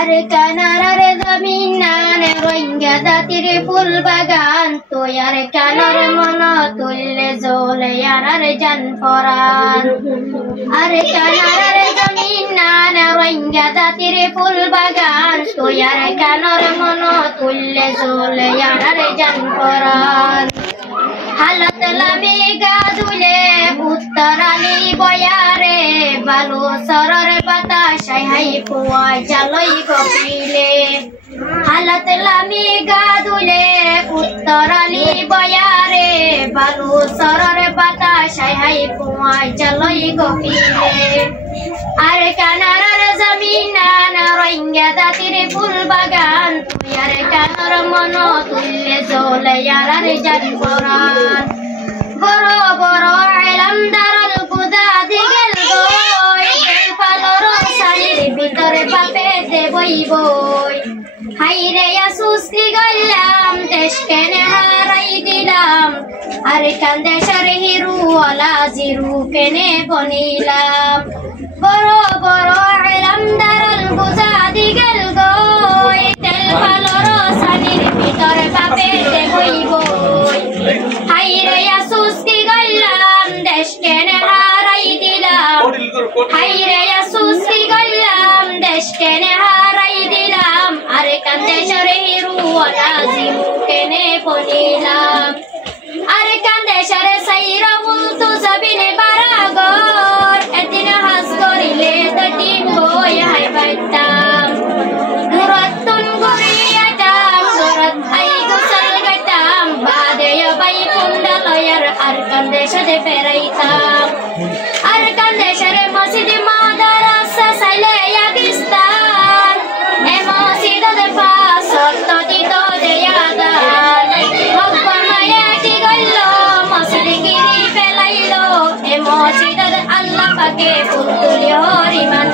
কানারের জমিনানে রোহিঙ্গা জাতির ফুল বাগান তোয়ার কানার মন তুললে জ্বলে আর জান পরাণ কানারের জমিনানে রোহিঙ্গা জাতির ফুল বাগান তোয়ার কানার মন তুললে জ্বলে আর জান পরাণ হালত লামে গাদুলে উত্তরালি বয়ারে বালু সরর বাতাসায় হাই পোয়া জালই কপিলে হালত লামে গাদুলে উত্তরালি বয়ারে বালু সরর বাতাসায় হাই পোয়া জালই কপিলে কানারের জমিনান রোহিঙ্গা জাতির ফুল বাগান তুই কানার মন তুললে জ্বলে আর জান পরাণ বড় বড় এলামদারল কুদা দিগেল গই পালর সালির ভিতরে পাপে দেবই বই হাইরে সুস্তি গল্লাম দেশ কেনে হারাই দিলাম কান্দেশের হিরু ওলা জিরু কেনে বনিলাম বড় বড় এলামদারল কুদা দিগেল গই পালর সালির ভিতরে পাপে দেবই বই হাইরে সুস্তি গল্লাম দেশ কেনে হারাই দিলাম হাইরে সুস্তি গল্লাম দেশ কেনে হারাই দিলাম কান্দেশের হিরু ওলা জিরু কেনে বনিলাম কান্দেশের সাইরা বলতো জবিনে বারাগর এদিন হাস করিলে তটিম বই হাই বাইতাম দুরাতুন গরিয়াতাম দুরাত আই গোসল গাতাম বাদে বাই কুন্ডালয়ার কান্দেশে ফেরাইতাম কান্দেশের মসজিদ মাদ্রাসা সাইলে ইয়াকিস্তান এ মসজিদে পাস সত্য দিত দেয়াদান ভগবান মায়া কি গল্ল মসজিদ গিরি ফেলাইলো এ মসজিদে আল্লাহ পাকে ফুল তুলি হরিমান